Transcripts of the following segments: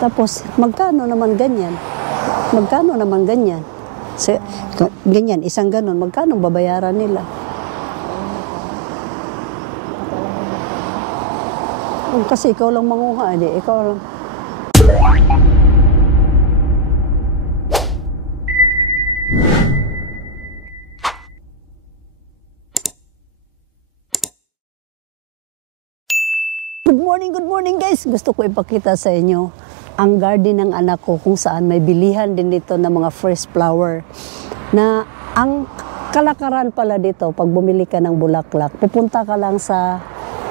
Tapos, magkano naman ganyan? Magkano naman ganyan? Ganyan, isang ganon, magkano babayaran nila? Kasi ikaw lang manguha, ikaw lang. Good morning guys! Gusto ko ipakita sa inyo ang garden ng anak ko kung saan may bilihan din dito ng mga fresh flower. Na ang kalakaran pala dito, pag bumili ka ng bulaklak, pupunta ka lang sa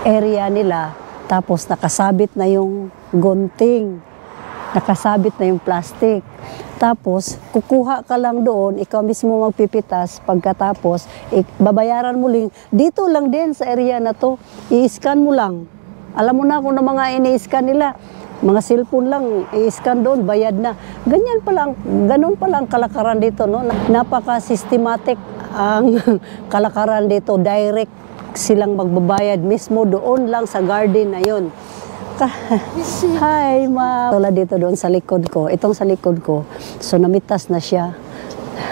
area nila, tapos nakasabit na yung gunting, nakasabit na yung plastic. Tapos, kukuha ka lang doon, ikaw mismo magpipitas, pagkatapos, babayaran mo lang. Dito lang din sa area na to, i-scan mo lang. Alam mo na kung na mga ini-scan nila, mga cellphone lang, i-scan doon, bayad na. Ganyan pa lang, ganun pa lang kalakaran dito, no? Napaka-systematic ang kalakaran dito, direct silang magbabayad mismo doon lang sa garden na yun. Hi, ma. Wala dito doon sa likod ko, itong sa likod ko. So, namitas na siya.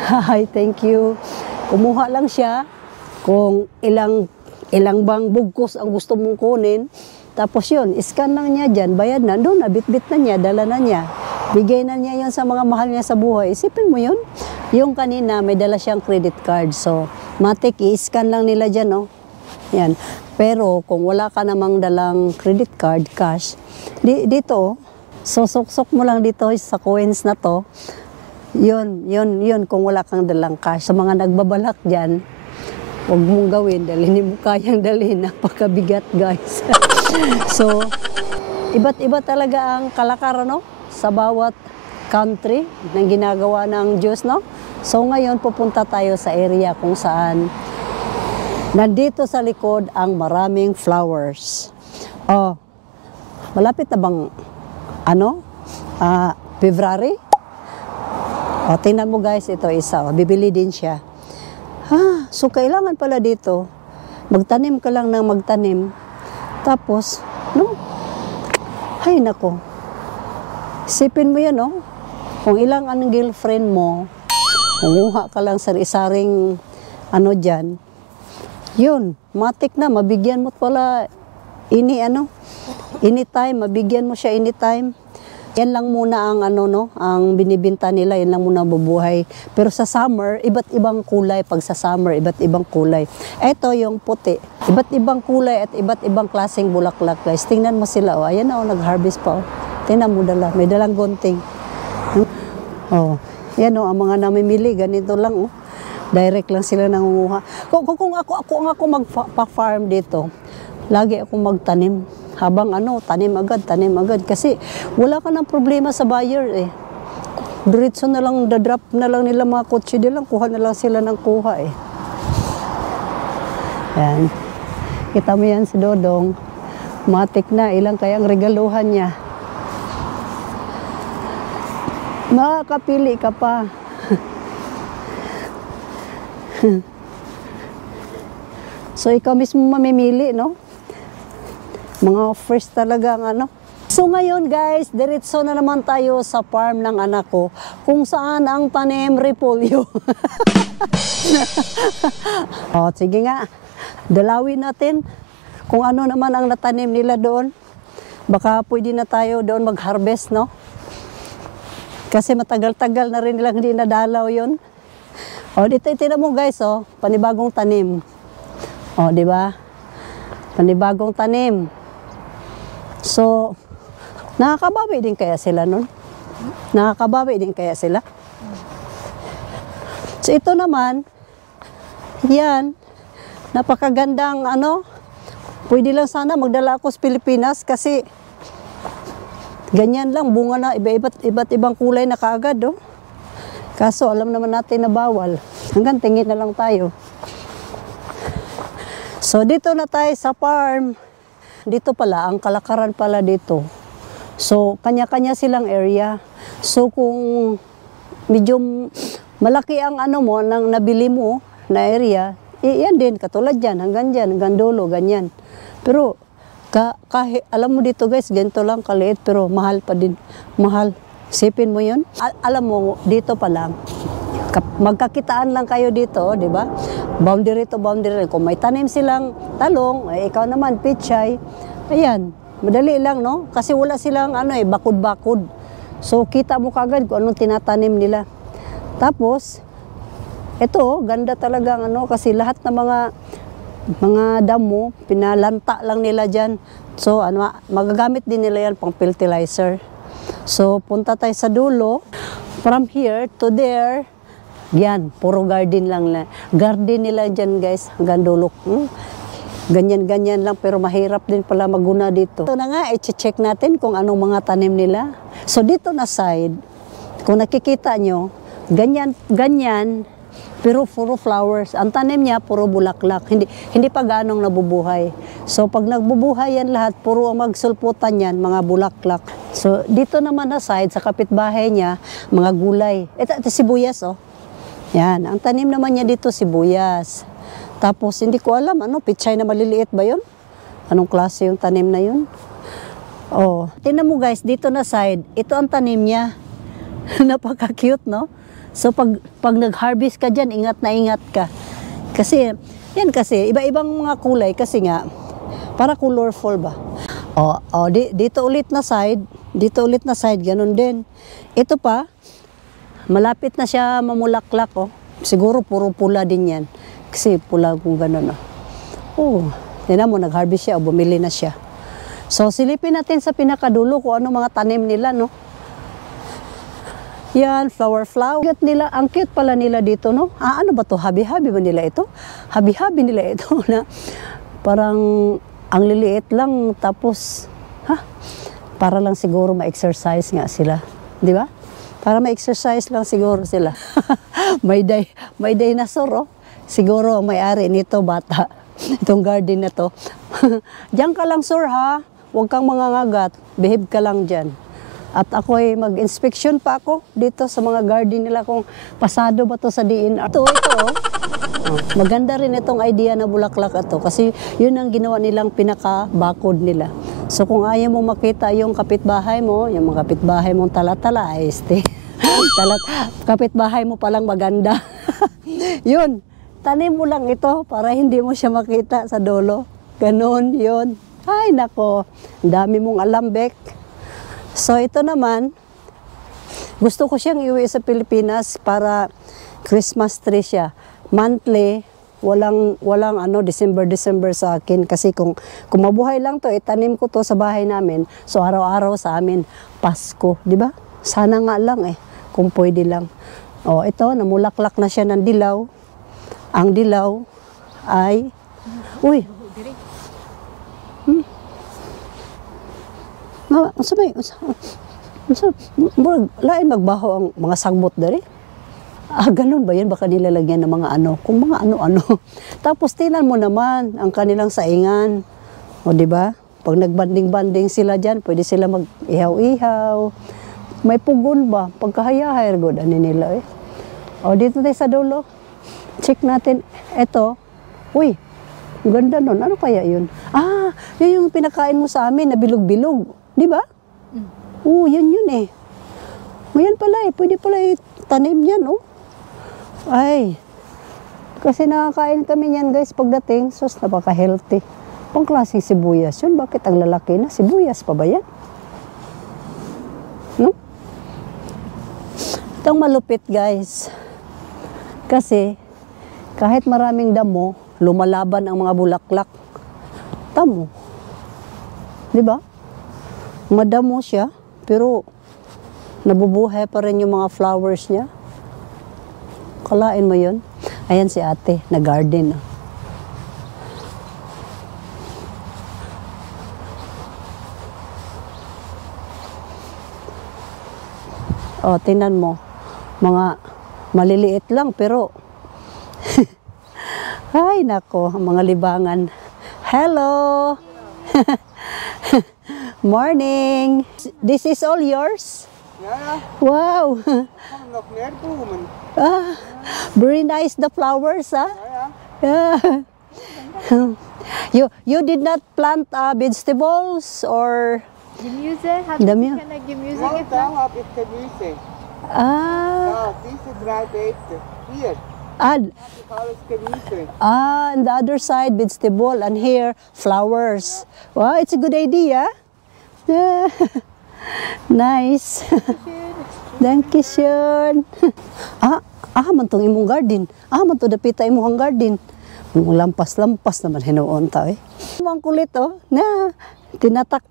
Hi, thank you. Kumuha lang siya kung ilang bang bugkos ang gusto mong kunin. Tapos yun, scan lang niya dyan, bayad na, doon na, bit-bit na niya, dala na niya. Bigay na niya yun sa mga mahal niya sa buhay. Isipin mo yun. Yung kanina, may dala siyang credit card. So, matik, i-scan lang nila dyan, no? Yan. Pero, kung wala ka namang dalang credit card, cash, dito, susuksok mo lang dito sa coins na to. Yun, kung wala kang dalang cash. Sa mga nagbabalak dyan, huwag mong gawin, dahil hindi mo kayang dalhin. Napakabigat, guys. So, iba't iba talaga ang kalakaran, no? Sa bawat country na ginagawa ng Diyos, no? So, ngayon pupunta tayo sa area kung saan nandito sa likod ang maraming flowers. Oh, malapit na bang, February? O, tingnan mo guys, ito isa, bibili din siya. So kailangan pala dito, magtanim ka lang ng magtanim. Tapos, no? Hay nako. Isipin mo yan, no? Kung ilang ang girlfriend mo, kumuha ka lang sari-saring dyan, yun, matik na, mabigyan mo pala anytime, mabigyan mo siya anytime. Yan lang muna ang ang binibinta nila, yan lang muna bubuhay. Pero sa summer, iba't ibang kulay. Pag sa summer, iba't ibang kulay. Ito yung puti. Iba't ibang kulay at iba't ibang klaseng bulaklak, guys. Tingnan mo sila, oh. Ayan na, nag-harvest pa, oh. Tingnan mo dala, may dalang gunting. Oh, yan, oh, ang mga namimili, ganito lang, oh. Direct lang sila nangunguha. Kung ako magpa-farm dito, lagi akong magtanim. Habang tanim agad. Kasi wala ka ng problema sa buyer, eh. Diretso na lang, dadrop na lang nila mga kotse nila, kuha na lang sila ng kuha, eh. Yan. Kita mo yan si Dodong. Matik na, ilang kayang regaluhan niya. Makakapili ka pa. So, ikaw mismo mamimili, no? Mga fresh talaga ang So ngayon guys, diretso na naman tayo sa farm ng anak ko kung saan ang tanim repolyo. O, sige nga, dalawin natin kung ano naman ang natanim nila doon. Baka pwede na tayo doon mag-harvest, no? Kasi matagal-tagal na rin nilang hindi nadalaw yun. O, dito itinan mo guys, oh, panibagong tanim. O, di ba? Panibagong tanim. So, nakakabawi din kaya sila nun? Nakakabawi din kaya sila? So, ito naman, yan, napakagandang pwede lang sana magdala ako sa Pilipinas kasi ganyan lang, bunga na, iba't ibang kulay na kaagad, oh. Kaso, alam naman natin na bawal. Hanggang tingin na lang tayo. So, dito na tayo sa farm. Dito pala, ang kalakaran pala dito. So, kanya-kanya silang area. So, kung medyo malaki ang mo, nang nabili mo na area, yan din, katulad dyan, hanggang dulo, ganyan. Pero, Kahit, alam mo dito guys, ganito lang kaliit pero mahal pa din. Mahal. Sipin mo yun. Alam mo, dito pa lang. Magkakitaan lang kayo dito, di ba? Boundary to boundary. Kung may tanim silang talong, ikaw naman, pichay. Ayan, madali lang, no? Kasi wala silang bakod-bakod. So, kita mo kagad kung anong tinatanim nila. Tapos, ito, ganda talaga, kasi lahat ng mga damo, pinalanta lang nila dyan. So, magagamit din nila yan pang fertilizer. So, punta tayo sa dulo. From here to there, yan, puro garden lang. Garden nila dyan, guys, hanggang dulo. Ganyan-ganyan lang, pero mahirap din pala maguna dito. Ito na nga, i-check natin kung anong mga tanim nila. So, dito na side, kung nakikita nyo, ganyan, pero puro flowers. Ang tanim niya, puro bulaklak. Hindi pa ganong nabubuhay. So, pag nagbubuhay yan lahat, puro ang magsulputan yan, mga bulaklak. So, dito naman na side, sa kapitbahay niya, mga gulay. Ito sibuyas, oh. Yan, ang tanim naman niya dito, sibuyas. Tapos, hindi ko alam, pichay na maliliit ba yun? Anong klase yung tanim na yun? Oh, tingnan mo guys, dito na side, ito ang tanim niya. Napaka-cute, no? So, pag nag-harvest ka dyan, ingat na ingat ka. Kasi, iba-ibang mga kulay, kasi nga, para colorful ba? Dito ulit na side, ganun din. Ito pa, malapit na siya mamulaklak, oh. Siguro puro pula din yan. Kasi pula kung gano'n, oh. Oh, tingnan mo, nag-harvest siya, bumili na siya. So, silipin natin sa pinakadulo kung ano mga tanim nila, no? Yan, flower. Ang cute pala nila dito, no? Ano ba to? Habi-habi ba nila ito? Habi-habi nila ito na parang ang liliit lang, tapos, para lang siguro ma-exercise nga sila. Di ba? Para ma-exercise lang siguro sila. may dinosaur, oh. Siguro ang may-ari nito, bata. Itong garden na to. Diyan ka lang, sir, ha? Huwag kang mangangagat. Behave ka lang dyan. At ako ay mag-inspection pa ako dito sa mga garden nila kung pasado ba to sa DNR. Ito. Maganda rin itong idea na bulaklak ito kasi yun ang ginawa nilang pinaka-bakod nila. So kung ayaw mo makita yung kapitbahay mo, yung mga kapitbahay mong tala-tala, kapitbahay mo palang maganda. Yun, tanim mo lang ito para hindi mo siya makita sa dulo. Ganon, yun. Ay nako, dami mong alam, Bek. So ito naman, gusto ko siyang iuwi sa Pilipinas para Christmas tree siya. Monthly, walang December sa akin kasi kung mabuhay lang to, itanim ko to sa bahay namin. So araw-araw sa amin Pasko, di ba? Sana nga lang kung pwede lang. Oh, ito namulaklak na siya ng dilaw. Ang dilaw ay lain magbaho ang mga sangbot dari. Ganun ba yan? Baka nilalagyan ng mga kung mga ano-ano. Tapos tingnan mo naman ang kanilang saingan. O di ba? Pag nagbanding-banding sila dyan, pwede sila mag-ihaw-ihaw. May pugon ba? Pagkahaya-hire good, nila O dito tayo sa dulo. Check natin. Ito. Uy, ang ganda nun. Ano kaya yun? Yun yung pinakain mo sa amin na bilog-bilog. Di ba? Yun Yan pala pwede pala tanim yan, Ay, kasi nakakain kami yan guys pagdating, sus, napaka-healthy. Pangklaseng sibuyas yun, bakit ang lalaki na? Sibuyas pa ba yan? No? Itong malupit guys, kasi kahit maraming damo, lumalaban ang mga bulaklak. Tamo. Di ba? Madamo siya, pero nabubuhay pa rin yung mga flowers niya. Kalain mo yun? Ayan si ate, na-garden. Tingnan mo. Mga maliliit lang, pero ay, nako, mga libangan. Hello! Morning! This is all yours? Yeah. Wow! Nog meer bloemen. Very nice the flowers, ha? Ja. Yeah. You did not plant vegetables or Gemüse? Hast The du Mu- keine Gemüse Ja, da geplant? habe ich Gemüse. ah Ja, diese 3 Beete. Hier ah habe ich alles Gemüse. and the other side vegetable and here flowers. Wow, it's a good idea. Yeah. Nice. Dankeschön. Man tong imong garden. Man to dapita imong garden. Lampas-lampas naman hinuon ta eh. Ang kulit oh. Na tinatak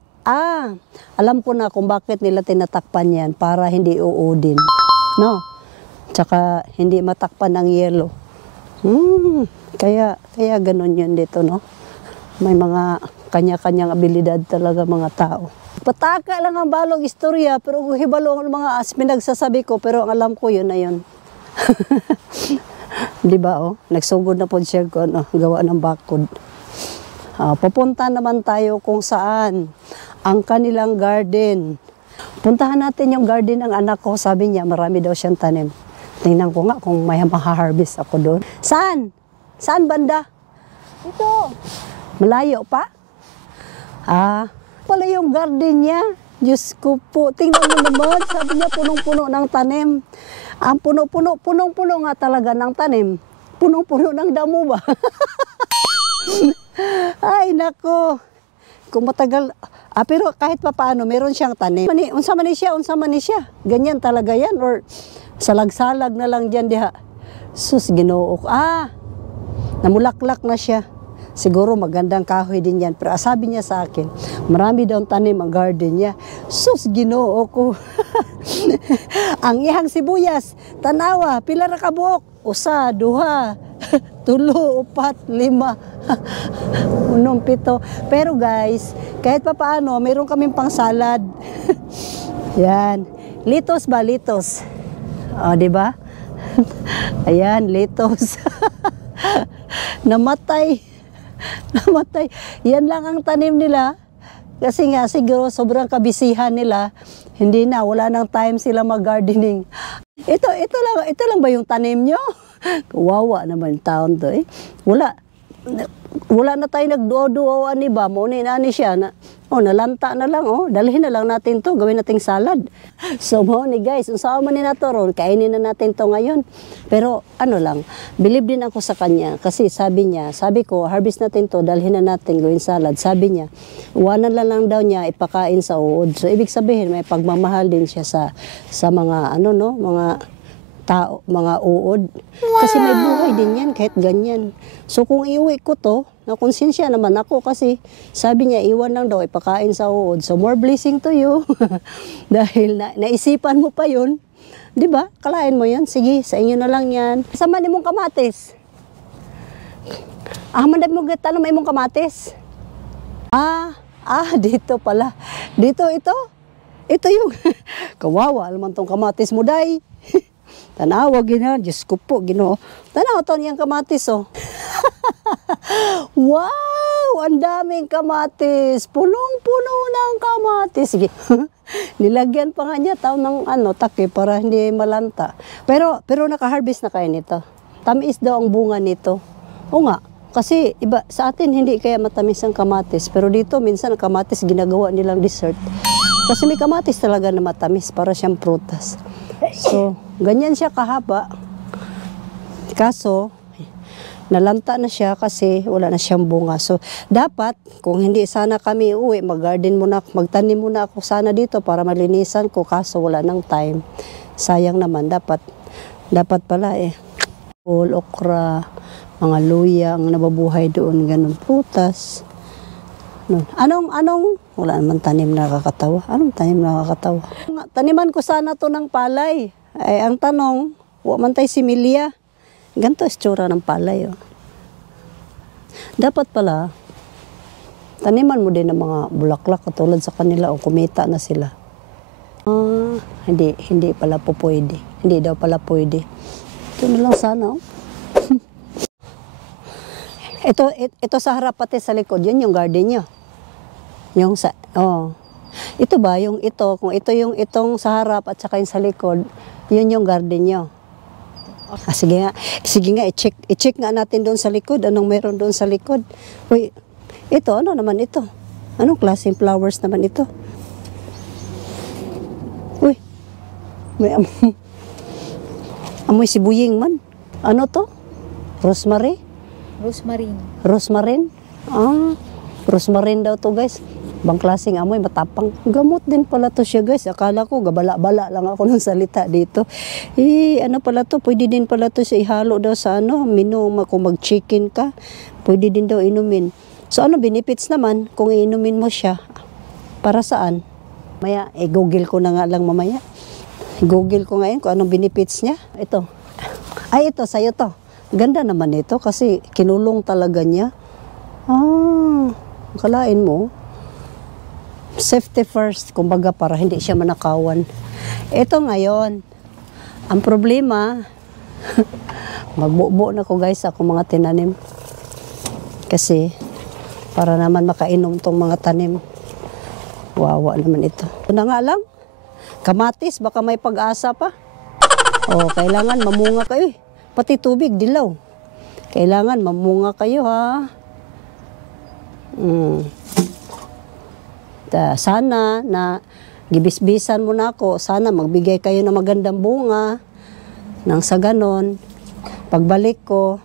alam ko na kung bakit nila tinatakpan yan para hindi uudin. No. Tsaka hindi matakpan ng yelo. Kaya ganun yun dito no. May mga kanya-kanyang abilidad talaga mga tao. Pataka lang ang balong istorya pero hibalo ang mga pinagsasabi ko pero ang alam ko yun na yun. Di ba oh? Nagsugod na po siya ko gawa ng bakod. Pupunta naman tayo kung saan ang kanilang garden. Puntahan natin yung garden ng anak ko. Sabi niya marami daw siyang tanim. Tingnan ko nga kung may maha-harvest ako doon. Saan? Saan banda? Ito. Malayo pa? Pala yung garden niya. Diyos ko po. Tingnan mo naman. Sabi niya punong-puno ng tanim. Ang punong-puno nga talaga ng tanim. Punong-puno ng damo ba? Ay, nako. Kung matagal, pero kahit pa paano, meron siyang tanim. Unsa man ni siya. Ganyan talaga yan. Or salag-salag na lang dyan diha. Sus, Ginoo. Namulaklak na siya. Siguro magandang kahoy din yan. Pero sabi niya sa akin, marami daw tanim ang garden niya. Sus, Ginoo ko. Ang ihang sibuyas, tanawa, pila ra ka buok? Usa, duha, 3, 4, 5, 6, 7. Pero guys, kahit pa paano, meron kaming pang salad. Yan. Litos ba? Litos. Di ba? Ayan, litos. Namatay. Yan lang ang tanim nila. Kasi nga siguro sobrang kabisihan nila. Hindi na, wala nang time sila mag-gardening. Ito lang ba yung tanim nyo? Kawawa naman taon to eh. Wala na tayo nagduo-duoan ni ba? Muna ni siya na, nalanta na lang, dalhin na lang natin to, gawin nating salad. So mo ni guys, unsa man ni nato ron, kainin na natin to ngayon. Pero lang, believe din ako sa kanya kasi sabi ko, harvest natin to, dalhin na natin, gawin salad. Sabi niya, iwanan lang daw niya ipakain sa uod. So ibig sabihin may pagmamahal din siya sa mga mga tao, mga uod. Kasi may buhay din yan kahit ganyan. So kung iuwi ko to, nakonsensya naman ako kasi sabi niya iwan lang daw ipakain sa uod. So more blessing to you. Dahil naisipan mo pa yun. Di ba? Kalain mo yan. Sige, sa inyo na lang yan. Sama ni mong kamatis. Manday mo tanong may mong kamatis. Dito pala. Dito ito. Ito yung kawawa naman tong kamatis mo, day. Tanawa, Ginoo. Diyos ko po, Ginoo. Tanawa to niyang kamatis, oh. Wow! Ang daming kamatis. Punong-puno ng kamatis. Sige. Nilagyan pa nga niya tao ng take para hindi malanta. Pero naka-harvest na kayo nito. Tamis daw ang bunga nito. O nga, kasi iba sa atin hindi kaya matamis ang kamatis. Pero dito minsan ang kamatis ginagawa nilang dessert. Kasi may kamatis talaga na matamis para siyang prutas. So, ganyan siya kahaba. Kaso, nalanta na siya kasi wala na siyang bunga. So, dapat, kung hindi sana kami uwi, magtanim muna ako sana dito para malinisan ko. Kaso wala nang time. Sayang naman, dapat pala okra, mga luya ang nababuhay doon, ganun, prutas. Anong, wala naman tanim na nakakatawa. Anong tanim na nakakatawa? Taniman ko sana to ng palay. Ay, ang tanong, wala man tayo similya. Ganito istura ng palay. Dapat pala, taniman mo din ng mga bulaklak katulad sa kanila o kumita na sila. Hindi pala po pwede. Hindi daw pala pwede. Ito na lang sana. Ito sa harap pati sa likod, yun yung garden nyo. Ito ba, kung ito yung itong sa harap at saka yung sa likod, yun yung garden nyo. Sige nga, i-check nga natin doon sa likod. Anong meron doon sa likod? Uy, ito, ano naman ito? Anong klaseng flowers naman ito? Uy, may amoy sibuying man. Ano to? Rosemary? Rosemary. Rosemary? Rosemary daw to guys. Bang klaseng amoy, matapang. Gamot din pala to siya guys. Akala ko, gabala-bala lang ako ng salita dito. Ano pala to? Pwede din pala to sa ihalo daw sa minom. Kung mag-chicken ka, pwede din daw inumin. So benefits naman kung inumin mo siya? Para saan? Maya, google ko na nga lang mamaya. Google ko ngayon kung anong benefits niya. Ito. Ito, sa'yo to. Ganda naman ito kasi kinulong talaga niya. Kalain mo. Safety first, kumbaga para hindi siya manakawan. Ito ngayon, ang problema, magbubo na ko guys ako mga tinanim. Kasi, para naman makainom tong mga tanim. Wawa naman ito. Ito na nga lang, kamatis, baka may pag-asa pa. Kailangan mamunga kayo. Pati tubig, dilaw. Kailangan mamunga kayo ha. Sana na gibisbisan mo na ako, sana magbigay kayo ng magandang bunga nang sa ganon, pagbalik ko,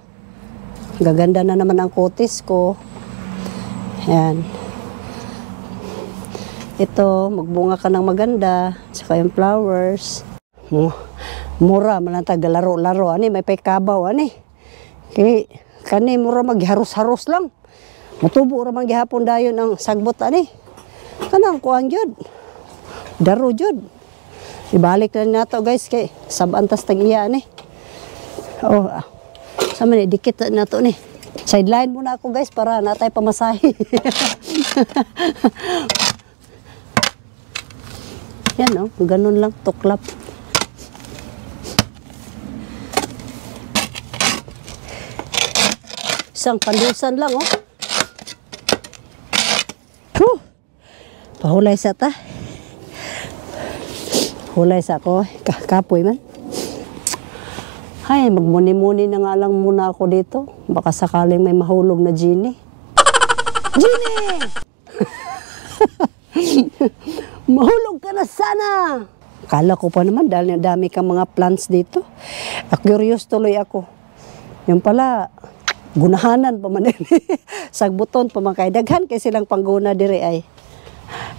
gaganda na naman ang kutis ko. Yan. Ito, magbunga ka ng maganda, saka yung flowers. Mura, manantag, laro-laro, may paykabaw, Kani, mura magharus-harus lang. Matubo raman gihapon dayon ang sagbot, Kanang kuang jud. Daro jud. Ibalik lang nato guys kay sabantas tag iya Sama ni dikit na to ni. Sideline muna ako guys para natay pamasahe. Yan ganun lang tuklap. Isang pandusan lang Pahulay sa ta. Hulay sa ako. Kapoy man. Magmuni-muni na nga lang muna ako dito. Baka sakaling may mahulog na Genie. Genie! Mahulog ka na sana! Kala ko pa naman dahil dami kang mga plants dito. Curious tuloy ako. Yung pala, gunahanan pa man. Sagbuton pa man kay daghan kay silang pangguna diri ay.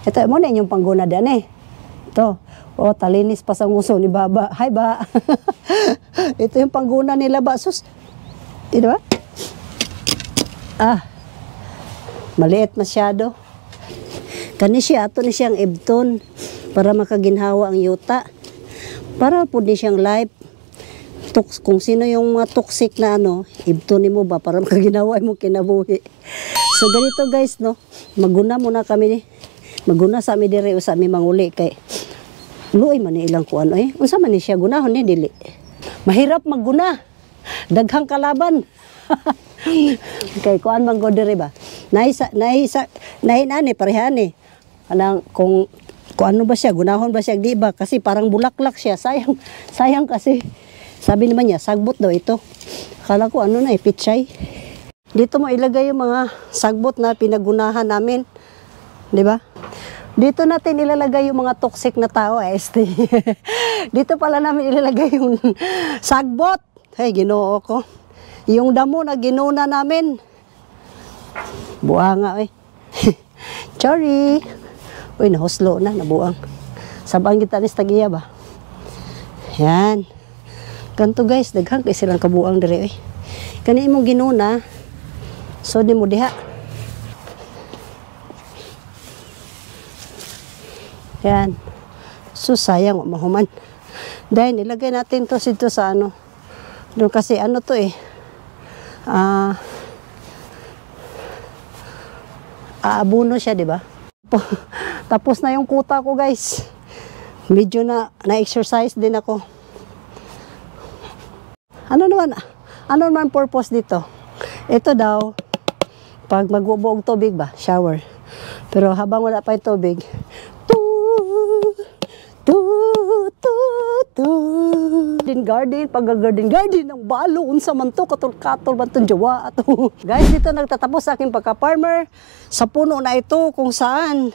Ito mo na yung pangguna dyan Ito. Talinis pa sa nguso ni Baba. Hi ba? Ito yung pangguna nila ba? Sus. Diba? Maliit masyado. Kani siya, ato ni siyang ibton para makaginhawa ang yuta. Para po ni siyang live. Kung sino yung mga toxic na ibton ni mo ba para makaginawa mo kinabuhi. So ganito guys, maguna muna kami Maguna sa mi dire sa mi manguli kay luoy man ni ilang kuan unsa man ni siya gunahon ni dili. Mahirap magguna. Daghang kalaban. Kay kuan man go dire ba. Nainani parehani. Anang kung ano ba siya gunahon ba siya di ba kasi parang bulaklak siya. Sayang kasi. Sabi naman niya sagbot daw ito. Akala ko pichay. Dito mo ilagay yung mga sagbot na pinagunahan namin. Di ba? Dito natin ilalagay yung mga toxic na tao, ST. Dito pala namin ilalagay yung sagbot. Ginoo ko. Yung damo na ginuna namin. Buanga, Sorry. Nahuslo na, nabuang. Sabang kita ni Stagia ba? Yan. Ganto guys, daghan kay silang kabuang dire, Kani imong ginuna, so di mo diha. Yan. So, sayang mahuman. Dahil nilagay natin to dito sa Doon kasi to aabuno siya, di ba? Tapos na yung kuta ko, guys. Medyo na-exercise din ako. Ano naman purpose dito? Ito daw, pag mag-ubo og tubig ba, shower. Pero habang wala pa yung tubig, din garden, garden ng balo, unsa man to, katol-katol man tong jawa ato. Guys, dito nagtatapos sa aking pagka-farmer sa puno na ito kung saan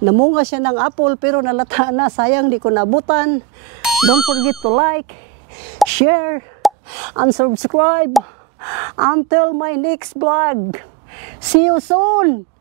namunga siya ng apple pero nalata na, sayang di ko nabutan. Don't forget to like, share, and subscribe. Until my next vlog. See you soon!